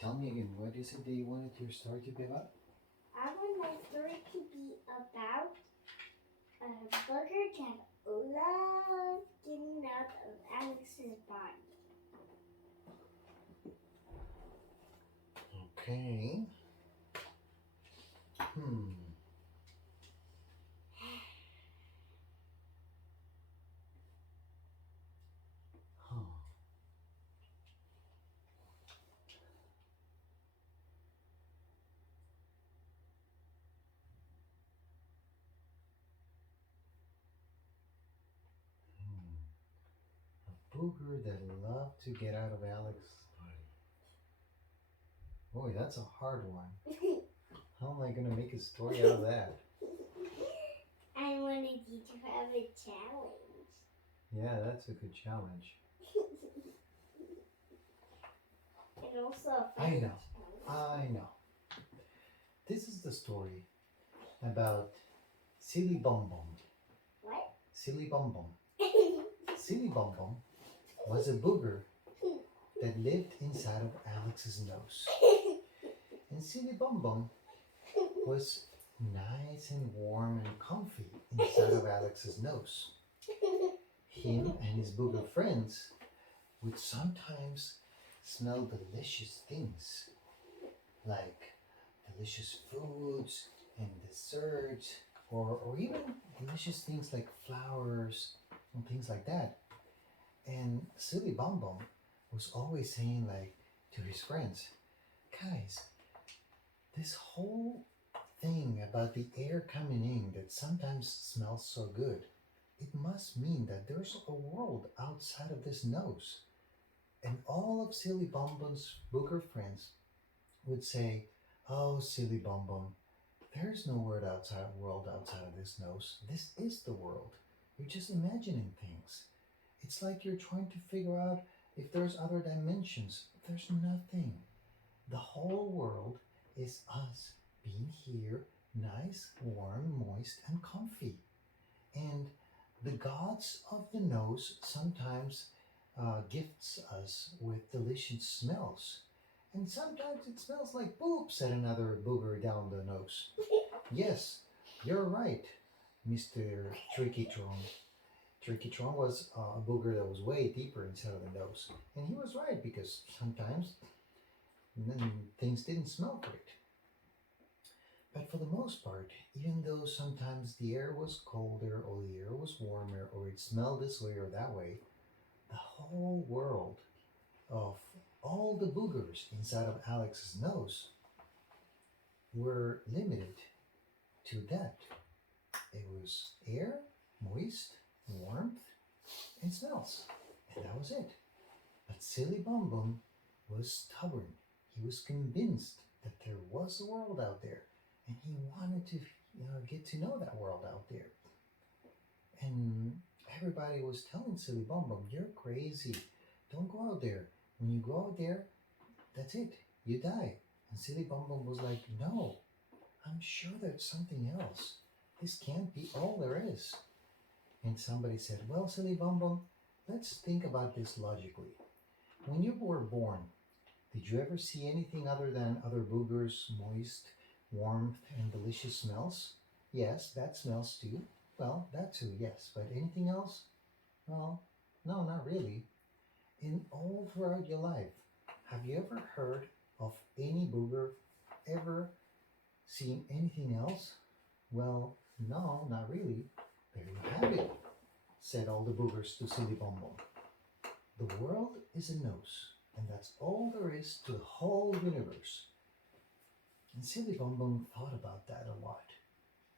Tell me again, what is it that you wanted your story to be about? I want my story to be about a booger that loved getting out of Alex's body. Okay. Hmm. Huh. Hmm. A booger that loved to get out of Alex's body. Boy, that's a hard one. How am I going to make a story out of that? I wanted you to have a challenge. Yeah, that's a good challenge. And also a I fun know. challenge. I know. This is the story about Silly Bum Bum. What? Silly Bum Bum. Silly Bum Bum was a booger that lived inside of Alex's nose. And Silly Bum Bum was nice and warm and comfy inside of Alex's nose. Him and his booger friends would sometimes smell delicious things like delicious foods and desserts, or even delicious things like flowers and things like that. And Silly Bum Bum was always saying like to his friends, guys, this whole thing about the air coming in that sometimes smells so good, it must mean that there's a world outside of this nose. And all of Silly Bum Bum's booger friends would say, oh, Silly Bum Bum, there's no world outside of this nose. This is the world. You're just imagining things. It's like you're trying to figure out if there's other dimensions. There's nothing. The whole world is us being here, nice, warm, moist, and comfy. And the gods of the nose sometimes gifts us with delicious smells. And sometimes it smells like poop, said another booger down the nose. Yes, you're right, Mr. Tricky-tron. Tricky-tron was a booger that was way deeper inside of the nose. And he was right because sometimes things didn't smell great. But for the most part, even though sometimes the air was colder or the air was warmer or it smelled this way or that way, the whole world of all the boogers inside of Alex's nose were limited to that. It was air, moist, warmth, and smells. And that was it. But Silly Bum Bum was stubborn. He was convinced that there was a world out there, and he wanted to get to know that world out there. And everybody was telling Silly Bum Bum, you're crazy. Don't go out there. When you go out there, that's it. You die. And Silly Bum Bum was like, no, I'm sure there's something else. This can't be all there is. And somebody said, well, Silly Bum Bum, let's think about this logically. When you were born, did you ever see anything other than other boogers, moist, warmth, and delicious smells? Yes, that smells too. Well, that too, yes. But anything else? Well, no, not really. In all throughout your life, have you ever heard of any booger ever seen anything else? Well, no, not really. There you have it, said all the boogers to Silly Bum Bum. The world is a nose, and that's all there is to the whole universe. And Silly Bum Bum thought about that a lot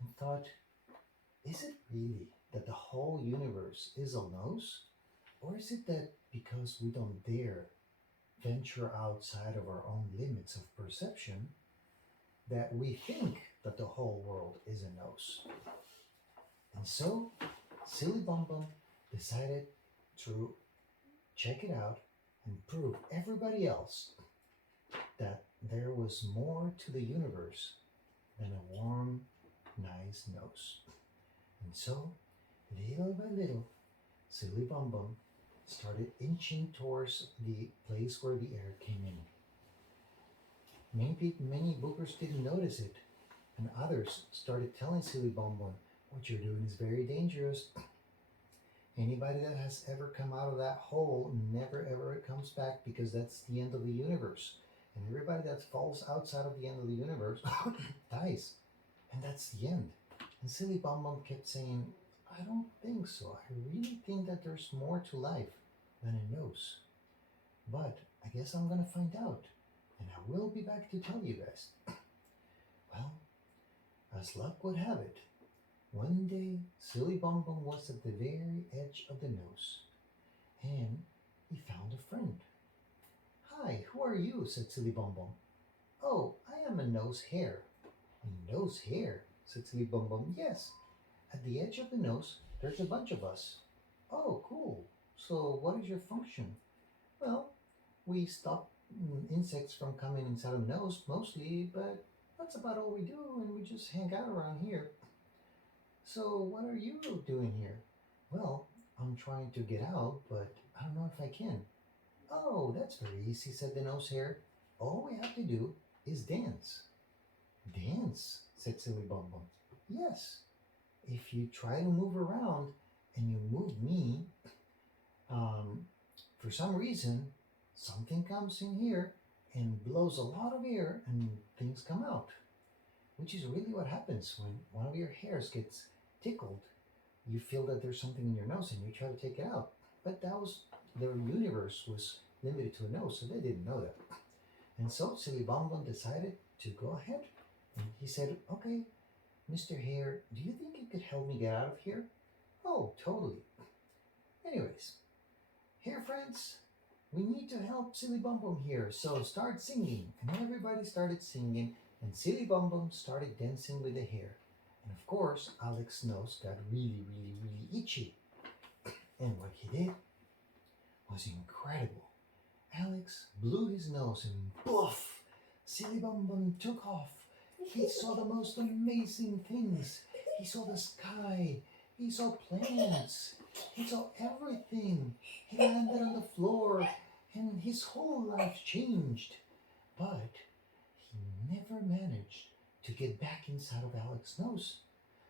and thought, is it really that the whole universe is a nose? Or is it that because we don't dare venture outside of our own limits of perception, that we think that the whole world is a nose? And so, Silly Bum Bum decided to check it out and prove everybody else that there was more to the universe than a warm, nice nose. And so, little by little, Silly Bum Bum started inching towards the place where the air came in. Many boogers didn't notice it, and others started telling Silly Bum Bum, "What you're doing is very dangerous. Anybody that has ever come out of that hole never ever comes back because that's the end of the universe. And everybody that falls outside of the end of the universe dies. And that's the end." And Silly Bum Bum kept saying, "I don't think so. I really think that there's more to life than a nose. But I guess I'm going to find out. And I will be back to tell you guys." Well, as luck would have it, one day Silly Bum Bum was at the very edge of the nose, and he found a friend. "Hi, who are you?" said Silly Bum Bum. "Oh, I am a nose hare." "A nose hare?" said Silly Bum Bum. "Yes, at the edge of the nose, there's a bunch of us." "Oh, cool. So what is your function?" "Well, we stop insects from coming inside of the nose mostly, but that's about all we do, and we just hang out around here." "So what are you doing here?" "Well, I'm trying to get out, but I don't know if I can." "Oh, that's very easy," said the nose hare. "All we have to do is dance." "Dance?" said Silly Bum Bum. "Yes. If you try to move around and you move me, um, for some reason, something comes in here and blows a lot of air and things come out, which is really what happens when one of your hairs gets tickled. You feel that there's something in your nose and you try to take it out. But that was their universe was limited to a nose, so they didn't know that. And so Silly Bum Bum decided to go ahead. And he said, "Okay, Mr. Hare, do you think you could help me get out of here?" "Oh, totally. Anyways, here, friends, we need to help Silly Bum Bum here, so start singing." And everybody started singing, and Silly Bum Bum started dancing with the hare. And of course, Alex's nose got really, really, really itchy. And what he did was incredible. Alex blew his nose and poof! Silly Bum Bum took off. He saw the most amazing things. He saw the sky. He saw plants. He saw everything. He landed on the floor and his whole life changed. But he never managed to get back inside of Alex's nose.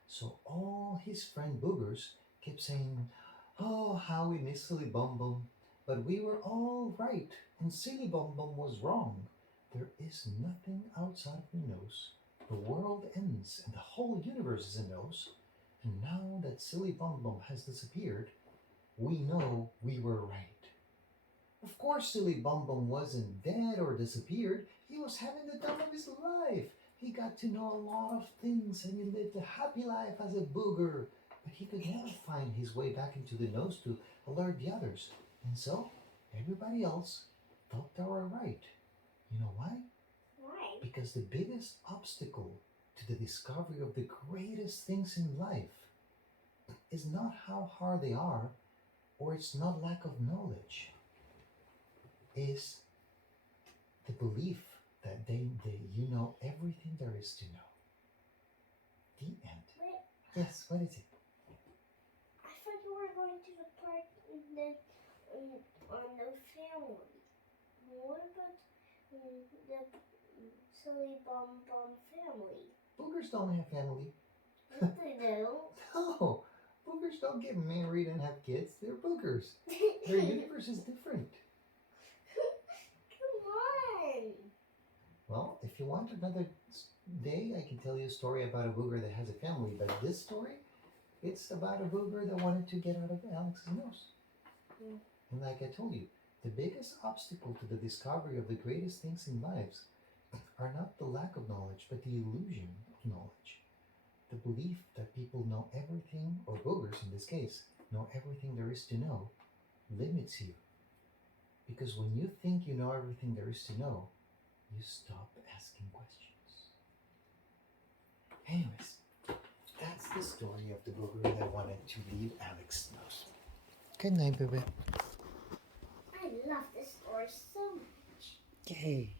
So all his friend boogers kept saying, "Oh, how we miss Silly Bum Bum. But we were all right, and Silly Bum Bum was wrong. There is nothing outside of the nose. The world ends, and the whole universe is a nose. And now that Silly Bum Bum has disappeared, we know we were right." Of course, Silly Bum Bum wasn't dead or disappeared. He was having the time of his life. He got to know a lot of things, and he lived a happy life as a booger. But he could never find his way back into the nose to alert the others. And so, everybody else thought they were right. You know why? Why? Because the biggest obstacle to the discovery of the greatest things in life is not how hard they are, or it's not lack of knowledge, is the belief that you know everything there is to know. The end. Wait, Yes, what is it? I thought you were going to the part on the family. What about the Silly Bum Bum family? Boogers don't have family. Yes, they do. No, boogers don't get married and have kids. They're boogers. Their universe is different. Come on. Well, if you want another day, I can tell you a story about a booger that has a family. But this story, it's about a booger that wanted to get out of Alex's nose. Mm. And like I told you, the biggest obstacle to the discovery of the greatest things in lives are not the lack of knowledge, but the illusion of knowledge. The belief that people know everything, or boogers in this case, know everything there is to know, limits you. Because when you think you know everything there is to know, you stop asking questions. Anyways, that's the story of the booger that wanted to leave Alex's nose. Good night, baby. I love this story so much. Yay.